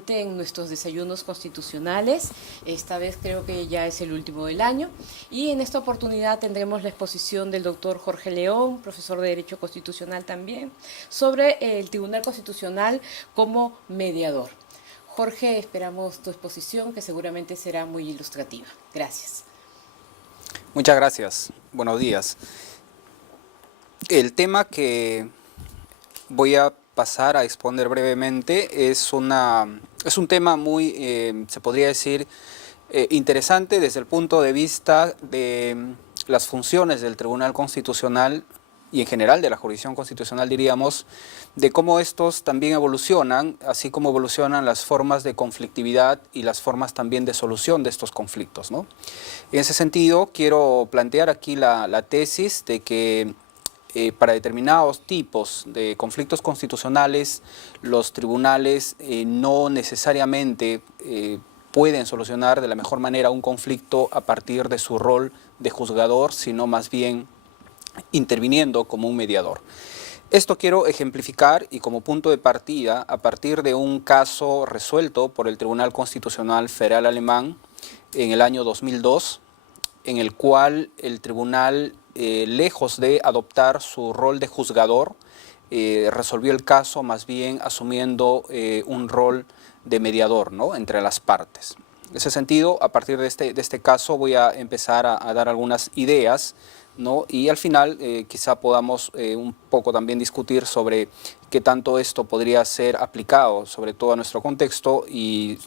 nuevamente en nuestros desayunos constitucionales. Esta vez creo que ya es el último del año y en esta oportunidad tendremos la exposición del doctor Jorge León, profesor de Derecho Constitucional también, sobre el Tribunal Constitucional como mediador. Jorge, esperamos tu exposición que seguramente será muy ilustrativa. Gracias. Muchas gracias. Buenos días. El tema que voy a pasar a exponer brevemente es un tema muy, se podría decir, interesante desde el punto de vista de las funciones del Tribunal Constitucional y en general de la jurisdicción constitucional, diríamos, de cómo estos también evolucionan, así como evolucionan las formas de conflictividad y las formas también de solución de estos conflictos, ¿no? En ese sentido, quiero plantear aquí la tesis de que para determinados tipos de conflictos constitucionales, los tribunales no necesariamente pueden solucionar de la mejor manera un conflicto a partir de su rol de juzgador, sino más bien interviniendo como un mediador. Esto quiero ejemplificar y como punto de partida a partir de un caso resuelto por el Tribunal Constitucional Federal Alemán en el año 2002, en el cual el tribunal, lejos de adoptar su rol de juzgador, resolvió el caso más bien asumiendo un rol de mediador, ¿no?, entre las partes. En ese sentido, a partir de este caso voy a empezar a dar algunas ideas, ¿no?, y al final quizá podamos un poco también discutir sobre qué tanto esto podría ser aplicado, sobre todo a nuestro contexto, y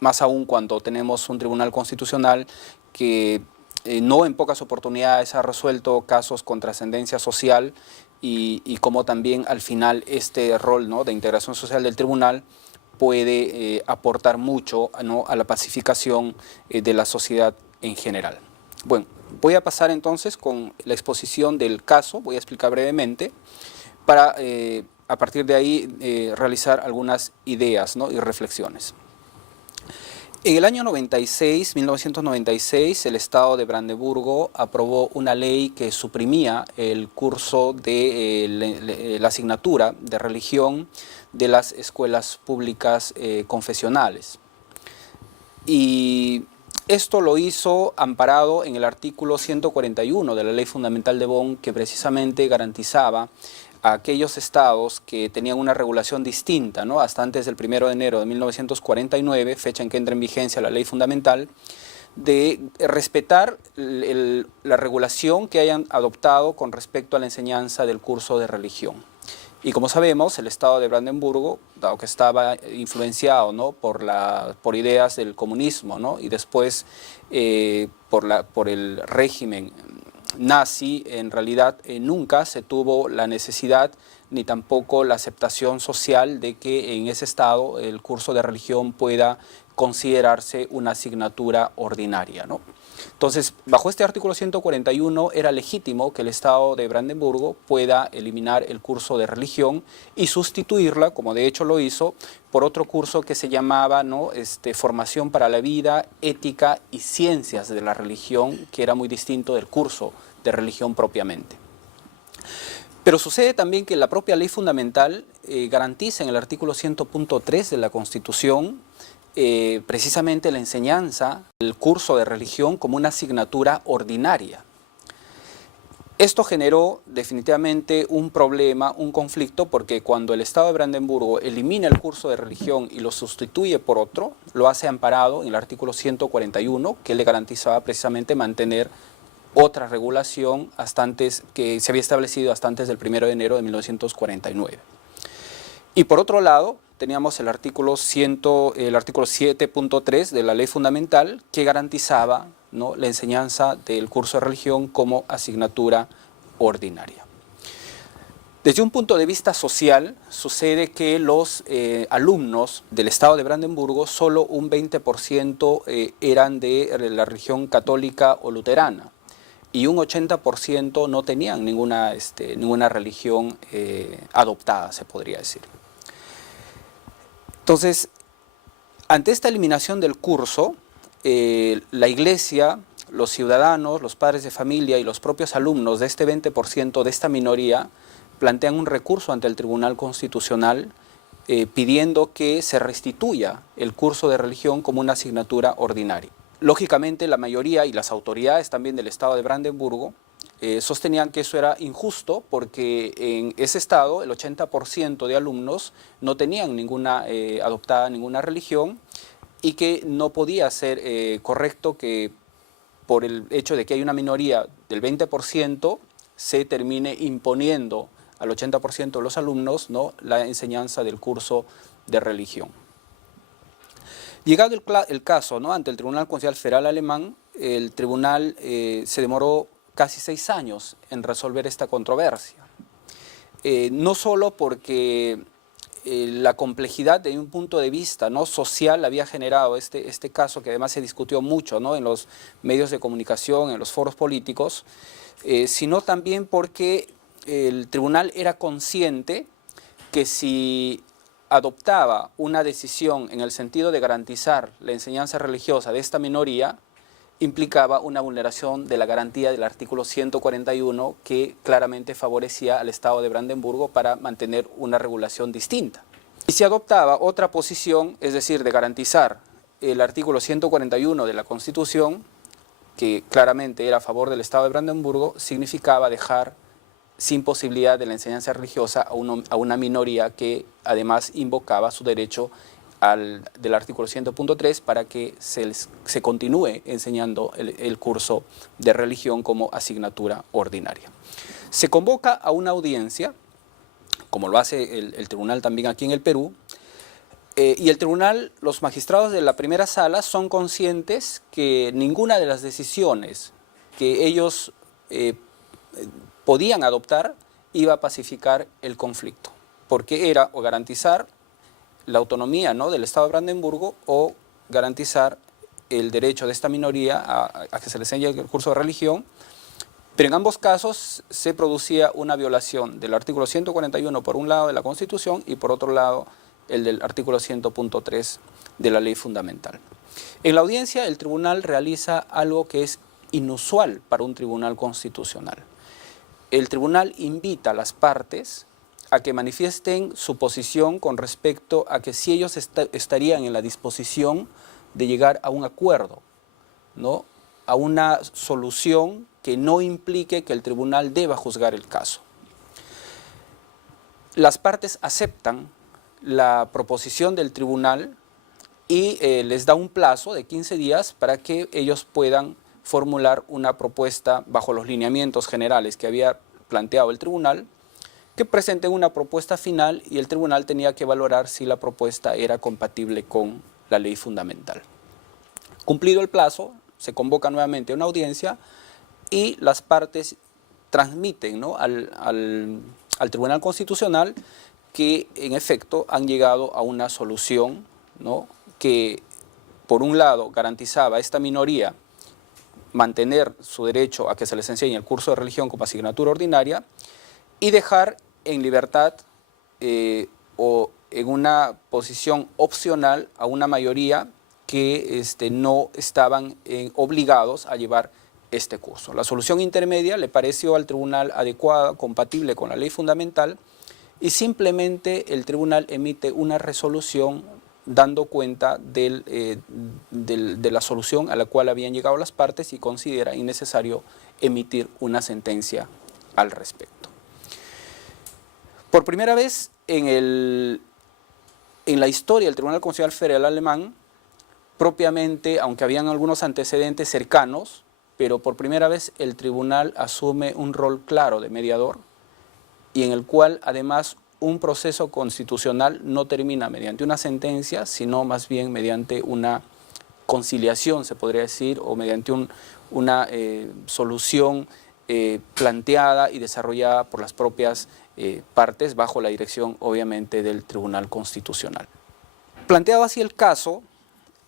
más aún cuando tenemos un tribunal constitucional que no en pocas oportunidades ha resuelto casos con trascendencia social y cómo también al final este rol, ¿no?, de integración social del tribunal puede aportar mucho, ¿no?, a la pacificación de la sociedad en general. Bueno, voy a pasar entonces con la exposición del caso, voy a explicar brevemente, para a partir de ahí realizar algunas ideas, ¿no?, y reflexiones. En el año 1996, el Estado de Brandeburgo aprobó una ley que suprimía el curso de la asignatura de religión de las escuelas públicas confesionales. Y esto lo hizo amparado en el artículo 141 de la Ley Fundamental de Bonn, que precisamente garantizaba a aquellos estados que tenían una regulación distinta, ¿no?, hasta antes del 1 de enero de 1949, fecha en que entra en vigencia la ley fundamental, de respetar la regulación que hayan adoptado con respecto a la enseñanza del curso de religión. Y como sabemos, el Estado de Brandeburgo, dado que estaba influenciado, ¿no?, por ideas del comunismo, ¿no?, y después por el régimen nazi, en realidad nunca se tuvo la necesidad ni tampoco la aceptación social de que en ese estado el curso de religión pueda considerarse una asignatura ordinaria, ¿no? Entonces, bajo este artículo 141 era legítimo que el Estado de Brandeburgo pueda eliminar el curso de religión y sustituirla, como de hecho lo hizo, por otro curso que se llamaba, ¿no?, Formación para la Vida, Ética y Ciencias de la Religión, que era muy distinto del curso de religión propiamente. Pero sucede también que la propia ley fundamental garantiza en el artículo 100.3 de la Constitución precisamente la enseñanza, el curso de religión como una asignatura ordinaria. Esto generó definitivamente un problema, un conflicto, porque cuando el Estado de Brandeburgo elimina el curso de religión y lo sustituye por otro, lo hace amparado en el artículo 141, que le garantizaba precisamente mantener otra regulación hasta antes, que se había establecido hasta antes del 1 de enero de 1949. Y por otro lado, teníamos el artículo 7.3 de la Ley Fundamental, que garantizaba, ¿no?, la enseñanza del curso de religión como asignatura ordinaria. Desde un punto de vista social, sucede que los alumnos del Estado de Brandeburgo, solo un 20% eran de la religión católica o luterana, y un 80% no tenían ninguna religión adoptada, se podría decir. Entonces, ante esta eliminación del curso, la Iglesia, los ciudadanos, los padres de familia y los propios alumnos de este 20% de esta minoría plantean un recurso ante el Tribunal Constitucional pidiendo que se restituya el curso de religión como una asignatura ordinaria. Lógicamente, la mayoría y las autoridades también del estado de Brandenburgo sostenían que eso era injusto porque en ese estado el 80% de alumnos no tenían adoptada ninguna religión y que no podía ser correcto que por el hecho de que hay una minoría del 20% se termine imponiendo al 80% de los alumnos, ¿no?, la enseñanza del curso de religión. Llegado el caso, ¿no?, ante el Tribunal Constitucional Federal Alemán, el tribunal se demoró casi 6 años en resolver esta controversia. No solo porque la complejidad de un punto de vista, ¿no?, social había generado este caso, que además se discutió mucho, ¿no?, en los medios de comunicación, en los foros políticos, sino también porque el tribunal era consciente que si adoptaba una decisión en el sentido de garantizar la enseñanza religiosa de esta minoría, implicaba una vulneración de la garantía del artículo 141 que claramente favorecía al Estado de Brandenburgo para mantener una regulación distinta. Y si adoptaba otra posición, es decir, de garantizar el artículo 141 de la Constitución, que claramente era a favor del Estado de Brandenburgo, significaba dejar sin posibilidad de la enseñanza religiosa a una minoría que además invocaba su derecho del artículo 100.3 para que se continúe enseñando el curso de religión como asignatura ordinaria. Se convoca a una audiencia, como lo hace el tribunal también aquí en el Perú, y el tribunal, los magistrados de la primera sala son conscientes que ninguna de las decisiones que ellos podían adoptar iba a pacificar el conflicto, porque era o garantizar la autonomía, ¿no?, del Estado de Brandenburgo o garantizar el derecho de esta minoría a que se les enseñe el curso de religión, pero en ambos casos se producía una violación del artículo 141 por un lado de la Constitución y por otro lado el del artículo 100.3 de la Ley Fundamental. En la audiencia el tribunal realiza algo que es inusual para un tribunal constitucional. El tribunal invita a las partes a que manifiesten su posición con respecto a que si ellos estarían en la disposición de llegar a un acuerdo, ¿no?, a una solución que no implique que el tribunal deba juzgar el caso. Las partes aceptan la proposición del tribunal y les da un plazo de 15 días para que ellos puedan formular una propuesta bajo los lineamientos generales que había planteado el tribunal, que presenten una propuesta final y el tribunal tenía que valorar si la propuesta era compatible con la ley fundamental. Cumplido el plazo, se convoca nuevamente una audiencia y las partes transmiten, ¿no?, al Tribunal Constitucional que en efecto han llegado a una solución, ¿no?, que por un lado garantizaba a esta minoría mantener su derecho a que se les enseñe el curso de religión como asignatura ordinaria y dejar en libertad o en una posición opcional a una mayoría que no estaban obligados a llevar este curso. La solución intermedia le pareció al tribunal adecuada, compatible con la ley fundamental, y simplemente el tribunal emite una resolución dando cuenta de la solución a la cual habían llegado las partes y considera innecesario emitir una sentencia al respecto. Por primera vez en la historia del Tribunal Constitucional Federal Alemán, propiamente, aunque habían algunos antecedentes cercanos, pero por primera vez el tribunal asume un rol claro de mediador y en el cual además un proceso constitucional no termina mediante una sentencia, sino más bien mediante una conciliación, se podría decir, o mediante una solución planteada y desarrollada por las propias partes bajo la dirección, obviamente, del Tribunal Constitucional. Planteado así el caso,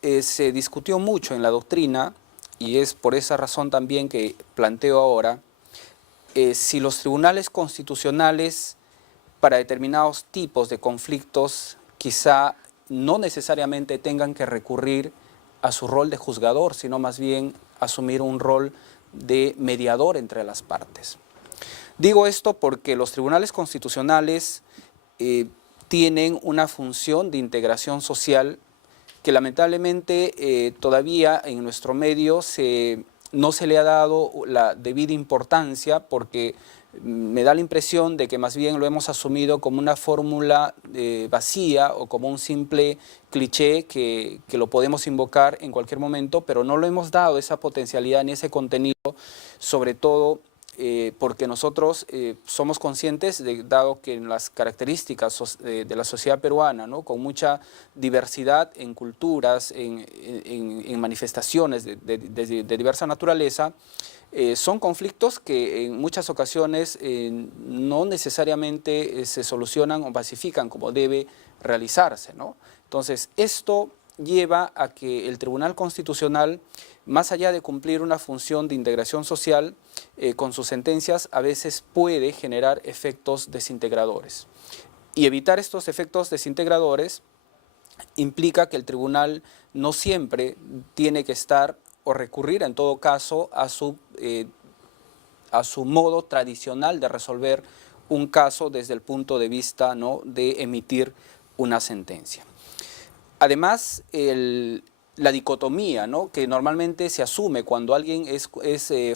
se discutió mucho en la doctrina y es por esa razón también que planteo ahora si los tribunales constitucionales para determinados tipos de conflictos quizá no necesariamente tengan que recurrir a su rol de juzgador, sino más bien asumir un rol de mediador entre las partes. Digo esto porque los tribunales constitucionales tienen una función de integración social que lamentablemente todavía en nuestro medio no se le ha dado la debida importancia, porque me da la impresión de que más bien lo hemos asumido como una fórmula vacía o como un simple cliché que lo podemos invocar en cualquier momento, pero no le hemos dado esa potencialidad ni ese contenido, sobre todo porque nosotros somos conscientes, dado que en las características de la sociedad peruana, ¿no?, con mucha diversidad en culturas, en manifestaciones de diversa naturaleza, son conflictos que en muchas ocasiones no necesariamente se solucionan o pacifican como debe realizarse, ¿no? Entonces, esto lleva a que el Tribunal Constitucional, más allá de cumplir una función de integración social, con sus sentencias a veces puede generar efectos desintegradores. Y evitar estos efectos desintegradores implica que el tribunal no siempre tiene que estar o recurrir en todo caso a su modo tradicional de resolver un caso desde el punto de vista, ¿no?, de emitir una sentencia. Además, la dicotomía, ¿no?, que normalmente se asume cuando alguien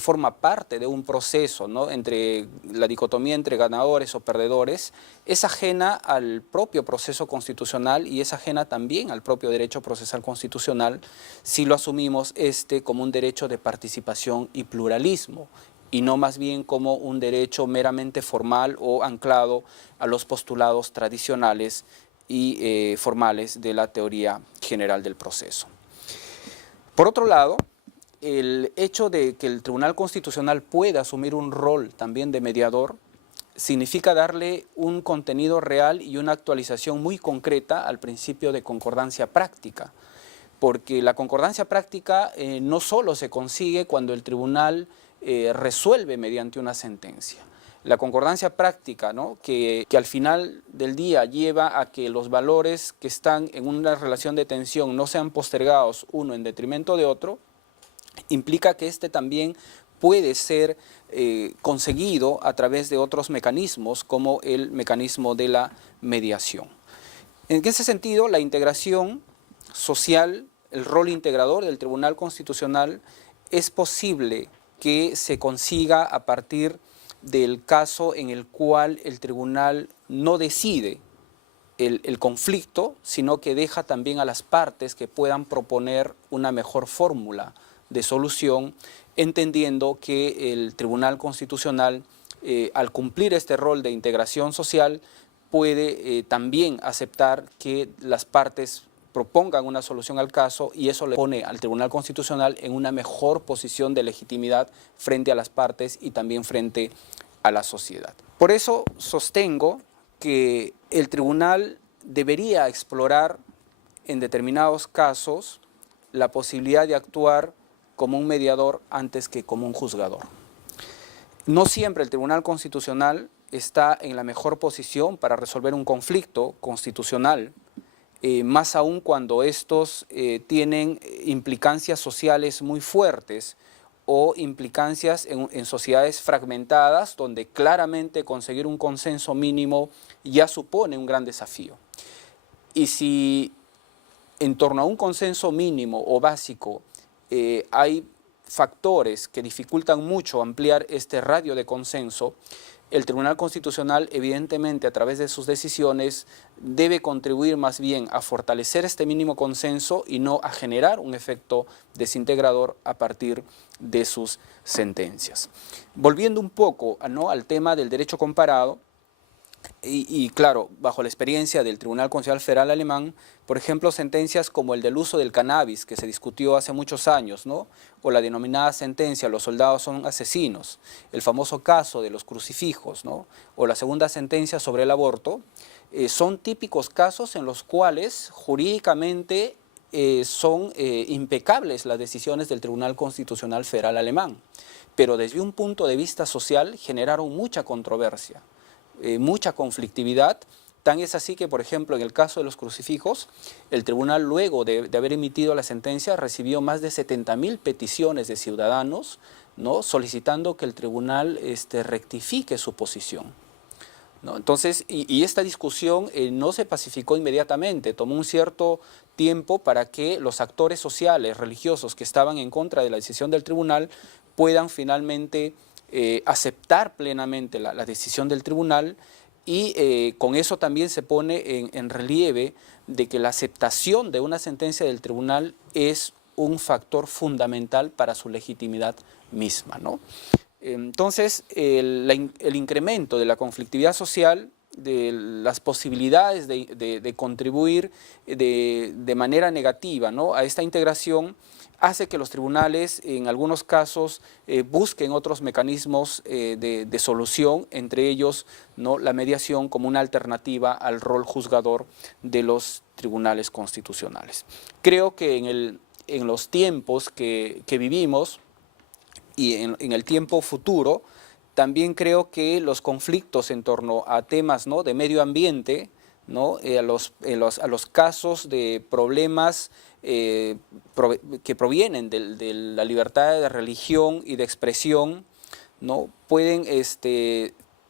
forma parte de un proceso, ¿no?, entre la dicotomía entre ganadores o perdedores, es ajena al propio proceso constitucional y es ajena también al propio derecho procesal constitucional si lo asumimos como un derecho de participación y pluralismo, y no más bien como un derecho meramente formal o anclado a los postulados tradicionales y formales de la teoría general del proceso. Por otro lado, el hecho de que el Tribunal Constitucional pueda asumir un rol también de mediador significa darle un contenido real y una actualización muy concreta al principio de concordancia práctica, porque la concordancia práctica no solo se consigue cuando el tribunal resuelve mediante una sentencia. La concordancia práctica, ¿no?, que al final del día lleva a que los valores que están en una relación de tensión no sean postergados uno en detrimento de otro, implica que también puede ser conseguido a través de otros mecanismos, como el mecanismo de la mediación. En ese sentido, la integración social, el rol integrador del Tribunal Constitucional, es posible que se consiga a partir del caso en el cual el tribunal no decide el conflicto, sino que deja también a las partes que puedan proponer una mejor fórmula de solución, entendiendo que el Tribunal Constitucional, al cumplir este rol de integración social, puede también aceptar que las partes propongan una solución al caso, y eso le pone al Tribunal Constitucional en una mejor posición de legitimidad frente a las partes y también frente a la sociedad. Por eso sostengo que el tribunal debería explorar en determinados casos la posibilidad de actuar como un mediador antes que como un juzgador. No siempre el Tribunal Constitucional está en la mejor posición para resolver un conflicto constitucional, más aún cuando estos tienen implicancias sociales muy fuertes o implicancias en sociedades fragmentadas, donde claramente conseguir un consenso mínimo ya supone un gran desafío. Y si en torno a un consenso mínimo o básico hay factores que dificultan mucho ampliar este radio de consenso, el Tribunal Constitucional, evidentemente, a través de sus decisiones, debe contribuir más bien a fortalecer este mínimo consenso y no a generar un efecto desintegrador a partir de sus sentencias. Volviendo un poco, ¿no?, al tema del derecho comparado, y claro, bajo la experiencia del Tribunal Constitucional Federal alemán, por ejemplo, sentencias como el del uso del cannabis, que se discutió hace muchos años, ¿no?, o la denominada sentencia "los soldados son asesinos", el famoso caso de los crucifijos, ¿no?, o la segunda sentencia sobre el aborto, son típicos casos en los cuales jurídicamente son impecables las decisiones del Tribunal Constitucional Federal alemán, pero desde un punto de vista social generaron mucha controversia, mucha conflictividad. Tan es así que, por ejemplo, en el caso de los crucifijos, el tribunal, luego de haber emitido la sentencia, recibió más de 70.000 peticiones de ciudadanos, ¿no?, solicitando que el tribunal rectifique su posición, ¿no? Entonces, y esta discusión no se pacificó inmediatamente, tomó un cierto tiempo para que los actores sociales, religiosos que estaban en contra de la decisión del tribunal puedan finalmente aceptar plenamente la decisión del tribunal, y con eso también se pone en relieve de que la aceptación de una sentencia del tribunal es un factor fundamental para su legitimidad misma, ¿no? Entonces, el incremento de la conflictividad social, de las posibilidades de contribuir de manera negativa, ¿no?, a esta integración, hace que los tribunales en algunos casos busquen otros mecanismos de solución, entre ellos, ¿no?, la mediación como una alternativa al rol juzgador de los tribunales constitucionales. Creo que en los tiempos que vivimos y en el tiempo futuro, también creo que los conflictos en torno a temas, ¿no?, de medio ambiente, ¿no?, a los casos de problemas que provienen de la libertad de religión y de expresión, ¿no?, pueden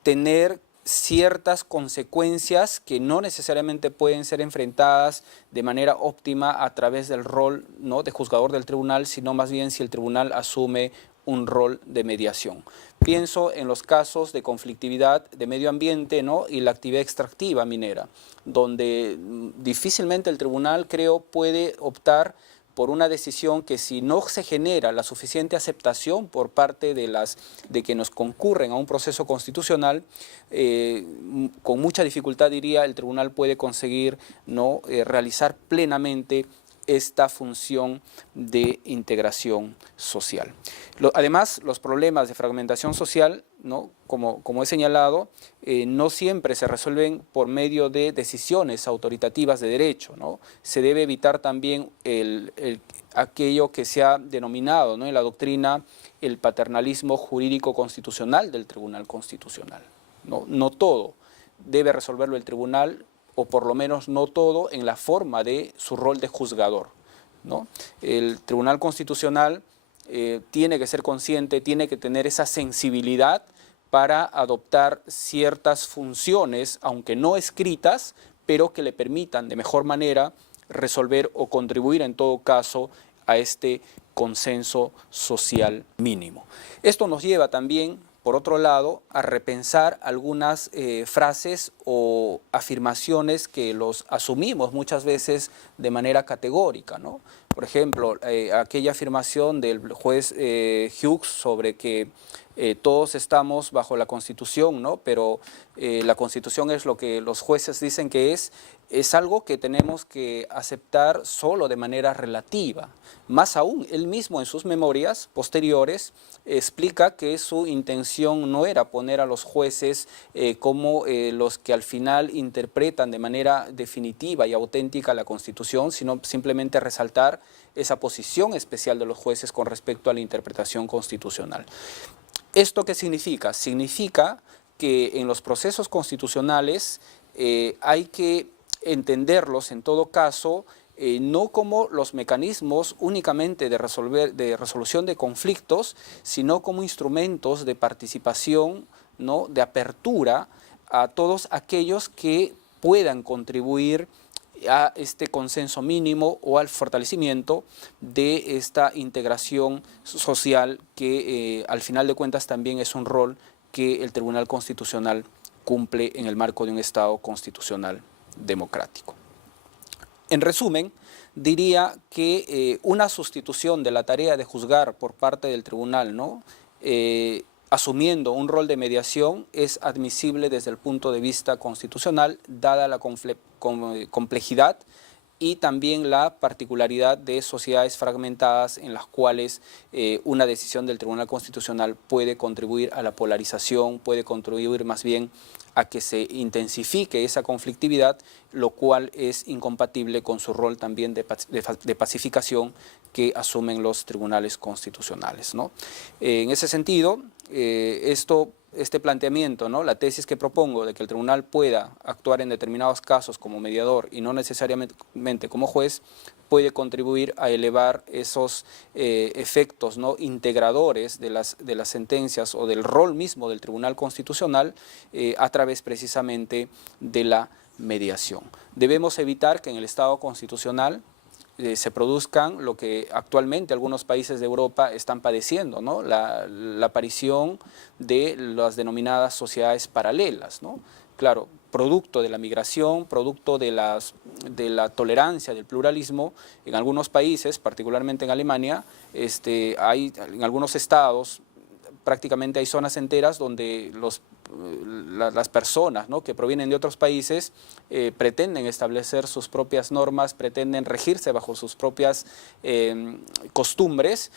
tener ciertas consecuencias que no necesariamente pueden ser enfrentadas de manera óptima a través del rol, ¿no?, de juzgador del tribunal, sino más bien si el tribunal asume un rol de mediación. Pienso en los casos de conflictividad de medio ambiente, ¿no?, y la actividad extractiva minera, donde difícilmente el tribunal, creo, puede optar por una decisión que, si no se genera la suficiente aceptación por parte de quienes concurren a un proceso constitucional, con mucha dificultad, diría, el tribunal puede conseguir, ¿no?, realizar plenamente esta función de integración social. Además, los problemas de fragmentación social, ¿no?, como he señalado, no siempre se resuelven por medio de decisiones autoritativas de derecho, ¿no? Se debe evitar también aquello que se ha denominado, ¿no?, en la doctrina el paternalismo jurídico constitucional del Tribunal Constitucional, ¿no? No todo debe resolverlo el tribunal, o por lo menos no todo en la forma de su rol de juzgador, ¿no? El Tribunal Constitucional tiene que ser consciente, tiene que tener esa sensibilidad para adoptar ciertas funciones, aunque no escritas, pero que le permitan de mejor manera resolver o contribuir en todo caso a este consenso social mínimo. Esto nos lleva también, por otro lado, a repensar algunas frases o afirmaciones que los asumimos muchas veces de manera categórica, ¿no? Por ejemplo, aquella afirmación del juez Hughes sobre que todos estamos bajo la Constitución, ¿no?, pero la Constitución es lo que los jueces dicen que es algo que tenemos que aceptar solo de manera relativa. Más aún, él mismo en sus memorias posteriores explica que su intención no era poner a los jueces como los que al final interpretan de manera definitiva y auténtica la Constitución, sino simplemente resaltar esa posición especial de los jueces con respecto a la interpretación constitucional. ¿Esto qué significa? Significa que en los procesos constitucionales hay que entenderlos en todo caso no como los mecanismos únicamente de resolución de conflictos, sino como instrumentos de participación, ¿no?, de apertura a todos aquellos que puedan contribuir a este consenso mínimo o al fortalecimiento de esta integración social que al final de cuentas también es un rol que el Tribunal Constitucional cumple en el marco de un Estado constitucional democrático. En resumen, diría que una sustitución de la tarea de juzgar por parte del tribunal, ¿no?, asumiendo un rol de mediación, es admisible desde el punto de vista constitucional, dada la complejidad y también la particularidad de sociedades fragmentadas en las cuales una decisión del Tribunal Constitucional puede contribuir a la polarización, puede contribuir más bien a que se intensifique esa conflictividad, lo cual es incompatible con su rol también de pacificación que asumen los tribunales constitucionales, ¿no? En ese sentido, este planteamiento, ¿no?, la tesis que propongo de que el tribunal pueda actuar en determinados casos como mediador y no necesariamente como juez, puede contribuir a elevar esos efectos, ¿no?, integradores de las sentencias o del rol mismo del Tribunal Constitucional a través precisamente de la mediación. Debemos evitar que en el Estado constitucional se produzcan lo que actualmente algunos países de Europa están padeciendo, ¿no?, la aparición de las denominadas sociedades paralelas, ¿no? Claro, producto de la migración, producto de la tolerancia, del pluralismo, en algunos países, particularmente en Alemania, hay en algunos estados, prácticamente hay zonas enteras donde las personas, ¿no?, que provienen de otros países pretenden establecer sus propias normas, pretenden regirse bajo sus propias costumbres,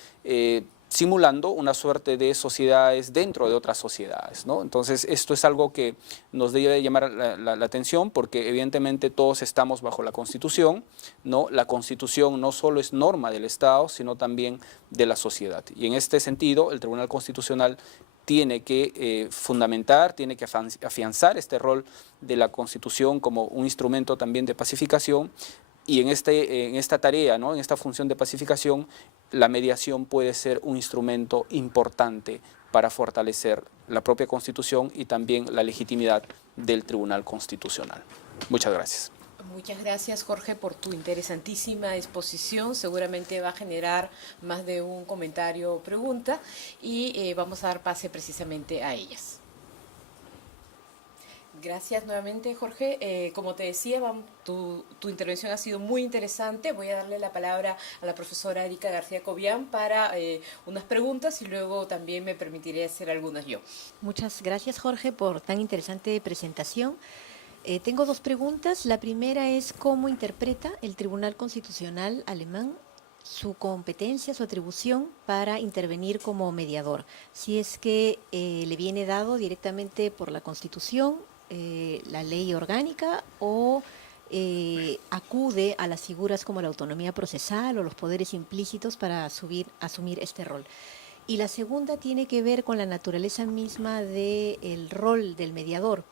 simulando una suerte de sociedades dentro de otras sociedades, ¿no? Entonces, esto es algo que nos debe llamar la atención, porque evidentemente todos estamos bajo la Constitución, ¿no? La Constitución no solo es norma del Estado, sino también de la sociedad. Y en este sentido, el Tribunal Constitucional tiene que fundamentar, tiene que afianzar este rol de la Constitución como un instrumento también de pacificación, y en esta tarea, ¿no?, en esta función de pacificación, la mediación puede ser un instrumento importante para fortalecer la propia Constitución y también la legitimidad del Tribunal Constitucional. Muchas gracias. Muchas gracias, Jorge, por tu interesantísima exposición. Seguramente va a generar más de un comentario o pregunta y vamos a dar pase precisamente a ellas. Gracias nuevamente, Jorge. Como te decía, tu intervención ha sido muy interesante. Voy a darle la palabra a la profesora Erika García Cobian para unas preguntas y luego también me permitiré hacer algunas yo. Muchas gracias, Jorge, por tan interesante presentación. Tengo dos preguntas. La primera es cómo interpreta el Tribunal Constitucional alemán su competencia, su atribución para intervenir como mediador. Si es que le viene dado directamente por la Constitución, la ley orgánica, o acude a las figuras como la autonomía procesal o los poderes implícitos para asumir este rol. Y la segunda tiene que ver con la naturaleza misma del rol del mediador,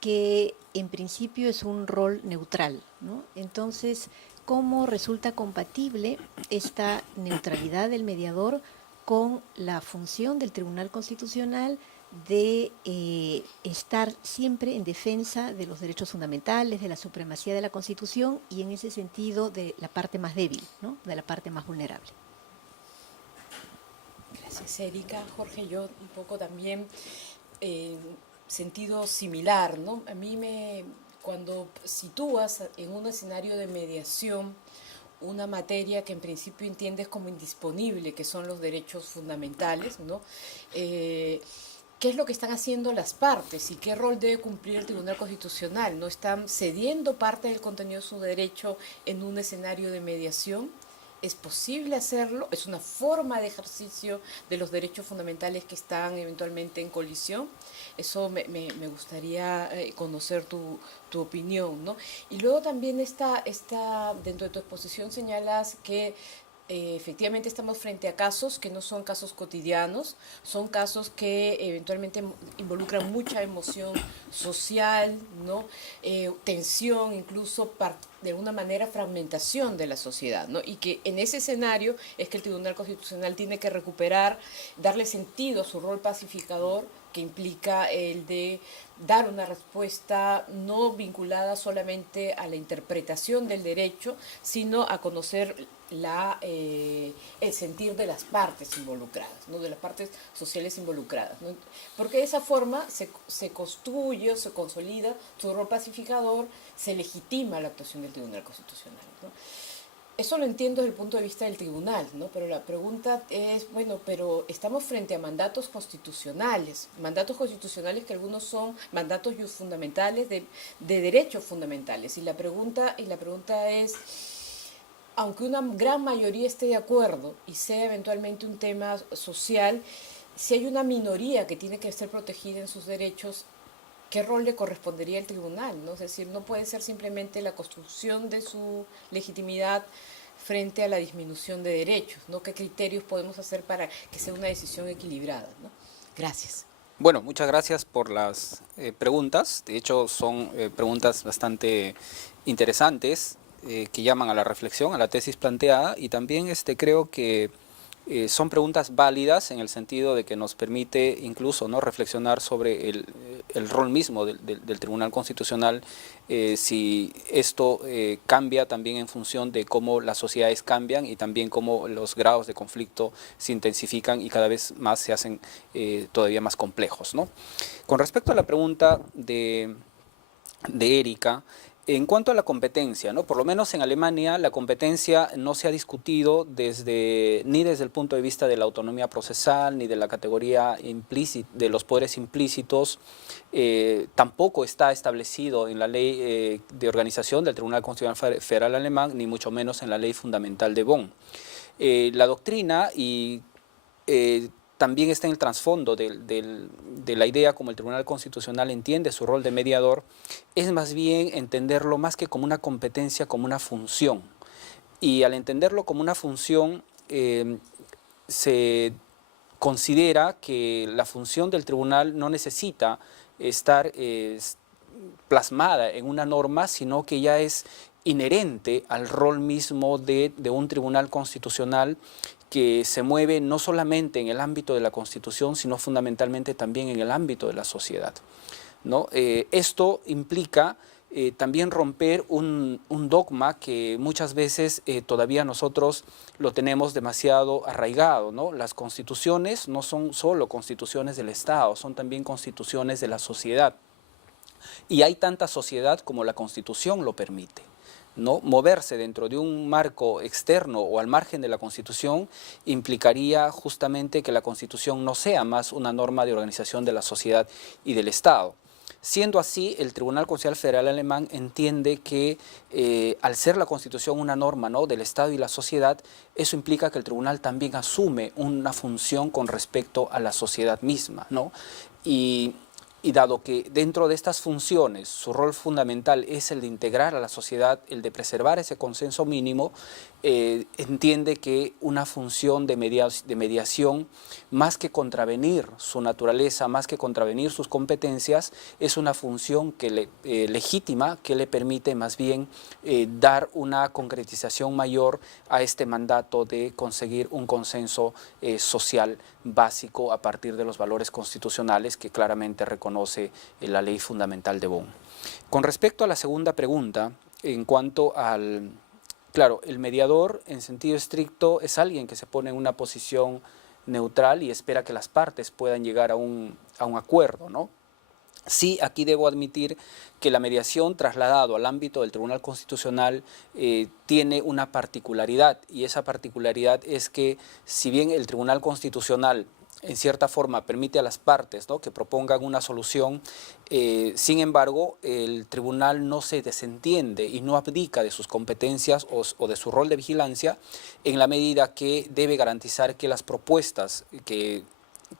que en principio es un rol neutral, ¿no? Entonces, ¿cómo resulta compatible esta neutralidad del mediador con la función del Tribunal Constitucional de estar siempre en defensa de los derechos fundamentales, de la supremacía de la Constitución y en ese sentido de la parte más débil, ¿no?, de la parte más vulnerable? Gracias, Erika. Jorge, yo un poco también sentido similar, ¿no? A mí cuando sitúas en un escenario de mediación una materia que en principio entiendes como indisponible, que son los derechos fundamentales, ¿no? ¿Qué es lo que están haciendo las partes y qué rol debe cumplir el Tribunal Constitucional? ¿No están cediendo parte del contenido de su derecho en un escenario de mediación? ¿Es posible hacerlo? ¿Es una forma de ejercicio de los derechos fundamentales que están eventualmente en colisión? Eso me gustaría conocer tu opinión, ¿no? Y luego también dentro de tu exposición señalas que efectivamente estamos frente a casos que no son casos cotidianos, son casos que eventualmente involucran mucha emoción social, ¿no? Tensión, incluso de alguna manera fragmentación de la sociedad, ¿no? Y que en ese escenario es que el Tribunal Constitucional tiene que recuperar, darle sentido a su rol pacificador, que implica el de dar una respuesta no vinculada solamente a la interpretación del derecho, sino a conocer el sentir de las partes involucradas, ¿no?, de las partes sociales involucradas, ¿no? Porque de esa forma se construye o se consolida su rol pacificador, se legitima la actuación del Tribunal Constitucional, ¿no? Eso lo entiendo desde el punto de vista del tribunal, ¿no? Pero la pregunta es, bueno, pero estamos frente a mandatos constitucionales que algunos son mandatos fundamentales de derechos fundamentales. Y la pregunta es, aunque una gran mayoría esté de acuerdo y sea eventualmente un tema social, si hay una minoría que tiene que ser protegida en sus derechos, ¿qué rol le correspondería al tribunal, ¿no? Es decir, no puede ser simplemente la construcción de su legitimidad frente a la disminución de derechos, ¿no? ¿Qué criterios podemos hacer para que sea una decisión equilibrada, ¿no? Gracias. Bueno, muchas gracias por las preguntas. De hecho, son preguntas bastante interesantes. que llaman a la reflexión, a la tesis planteada, y también creo que son preguntas válidas en el sentido de que nos permite incluso, ¿no?, reflexionar sobre el rol mismo del Tribunal Constitucional, si esto cambia también en función de cómo las sociedades cambian y también cómo los grados de conflicto se intensifican y cada vez más se hacen todavía más complejos, ¿no? Con respecto a la pregunta de Erika, en cuanto a la competencia, ¿no?, por lo menos en Alemania la competencia no se ha discutido ni desde el punto de vista de la autonomía procesal, ni de la categoría de los poderes implícitos, tampoco está establecido en la ley de organización del Tribunal Constitucional Federal Alemán, ni mucho menos en la ley fundamental de Bonn. La doctrina también está en el trasfondo de la idea como el Tribunal Constitucional entiende su rol de mediador, es más bien entenderlo más que como una competencia, como una función. Y al entenderlo como una función, se considera que la función del tribunal no necesita estar plasmada en una norma, sino que ya es inherente al rol mismo de un tribunal constitucional que se mueve no solamente en el ámbito de la Constitución, sino fundamentalmente también en el ámbito de la sociedad, ¿no? Esto implica también romper un dogma que muchas veces todavía nosotros lo tenemos demasiado arraigado, ¿no? Las constituciones no son solo constituciones del Estado, son también constituciones de la sociedad. Y hay tanta sociedad como la Constitución lo permite, ¿no? Moverse dentro de un marco externo o al margen de la Constitución implicaría justamente que la Constitución no sea más una norma de organización de la sociedad y del Estado. Siendo así, el Tribunal Constitucional Federal Alemán entiende que al ser la Constitución una norma, ¿no?, del Estado y la sociedad, eso implica que el Tribunal también asume una función con respecto a la sociedad misma, ¿no? Y dado que dentro de estas funciones su rol fundamental es el de integrar a la sociedad, el de preservar ese consenso mínimo, entiende que una función de mediación, más que contravenir su naturaleza, más que contravenir sus competencias, es una función que legítima, que le permite más bien dar una concretización mayor a este mandato de conseguir un consenso social básico a partir de los valores constitucionales que claramente reconoce la ley fundamental de Bonn. Con respecto a la segunda pregunta, en cuanto al... Claro, el mediador en sentido estricto es alguien que se pone en una posición neutral y espera que las partes puedan llegar a un acuerdo, ¿no? Sí, aquí debo admitir que la mediación trasladado al ámbito del Tribunal Constitucional tiene una particularidad, y esa particularidad es que si bien el Tribunal Constitucional en cierta forma permite a las partes, ¿no?, que propongan una solución, sin embargo el tribunal no se desentiende y no abdica de sus competencias o de su rol de vigilancia en la medida que debe garantizar que las propuestas que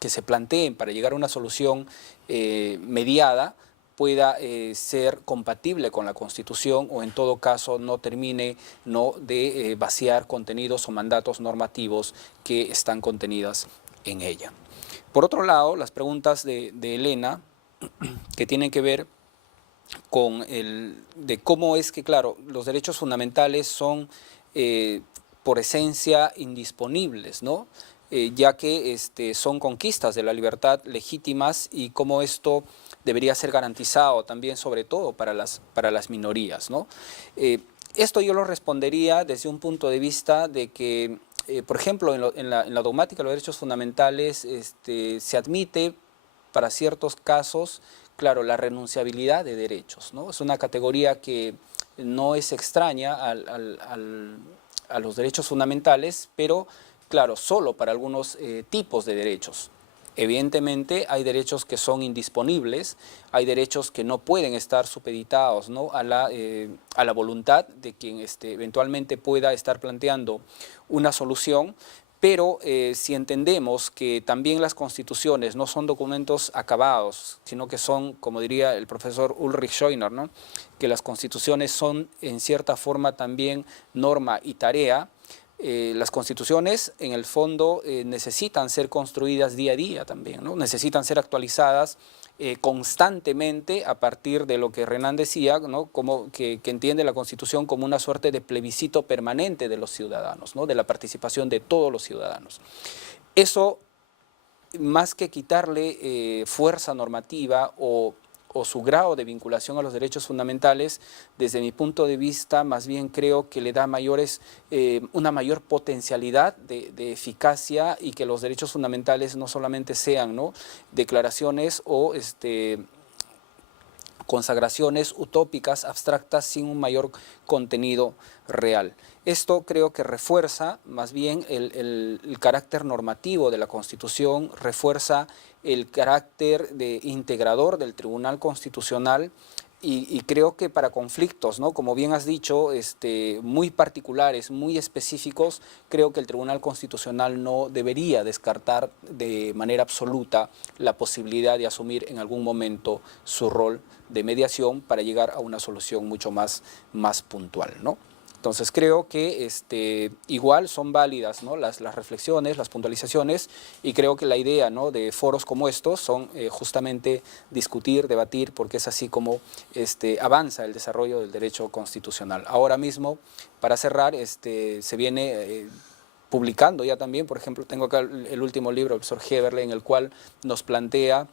se planteen para llegar a una solución mediada pueda ser compatible con la Constitución o en todo caso no termine de vaciar contenidos o mandatos normativos que están contenidas en ella. Por otro lado, las preguntas de Elena, que tienen que ver con de cómo es que, claro, los derechos fundamentales son por esencia indisponibles, ¿no? Ya que son conquistas de la libertad legítimas y cómo esto debería ser garantizado también, sobre todo para las minorías, ¿no? Esto yo lo respondería desde un punto de vista de que por ejemplo, en la dogmática de los derechos fundamentales se admite para ciertos casos, claro, la renunciabilidad de derechos, ¿no? Es una categoría que no es extraña a los derechos fundamentales, pero, claro, solo para algunos tipos de derechos. Evidentemente hay derechos que son indisponibles, hay derechos que no pueden estar supeditados, ¿no?, a la voluntad de quien eventualmente pueda estar planteando una solución, pero si entendemos que también las constituciones no son documentos acabados, sino que son, como diría el profesor Ulrich Scheuner, ¿no?, que las constituciones son en cierta forma también norma y tarea. Las constituciones en el fondo necesitan ser construidas día a día también, ¿no? Necesitan ser actualizadas constantemente a partir de lo que Renan decía, ¿no? Como que entiende la Constitución como una suerte de plebiscito permanente de los ciudadanos, ¿no? De la participación de todos los ciudadanos. Eso, más que quitarle fuerza normativa o su grado de vinculación a los derechos fundamentales, desde mi punto de vista, más bien creo que le da una mayor potencialidad de eficacia, y que los derechos fundamentales no solamente sean, ¿no?, declaraciones o consagraciones utópicas, abstractas, sin un mayor contenido real. Esto creo que refuerza más bien el carácter normativo de la Constitución, refuerza el carácter integrador del Tribunal Constitucional, y creo que para conflictos, ¿no?, como bien has dicho, muy particulares, muy específicos, creo que el Tribunal Constitucional no debería descartar de manera absoluta la posibilidad de asumir en algún momento su rol de mediación para llegar a una solución mucho más puntual, ¿no? Entonces creo que igual son válidas, ¿no?, las reflexiones, las puntualizaciones, y creo que la idea, ¿no?, de foros como estos son justamente discutir, debatir, porque es así como avanza el desarrollo del derecho constitucional. Ahora mismo, para cerrar, se viene publicando ya también, por ejemplo, tengo acá el último libro del profesor Heberle, en el cual nos plantea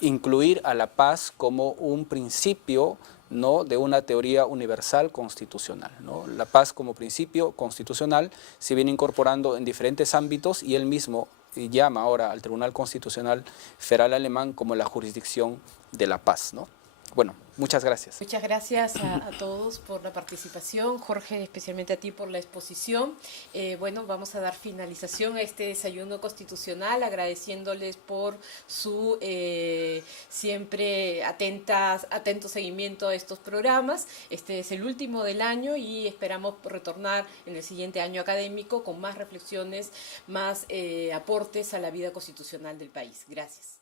incluir a la paz como un principio, ¿no?, de una teoría universal constitucional, ¿no? La paz como principio constitucional se viene incorporando en diferentes ámbitos, y él mismo llama ahora al Tribunal Constitucional Federal Alemán como la jurisdicción de la paz, ¿no? Bueno, muchas gracias. Muchas gracias a todos por la participación, Jorge, especialmente a ti por la exposición. Bueno, vamos a dar finalización a este desayuno constitucional, agradeciéndoles por su siempre atento seguimiento a estos programas. Este es el último del año y esperamos retornar en el siguiente año académico con más reflexiones, más aportes a la vida constitucional del país. Gracias.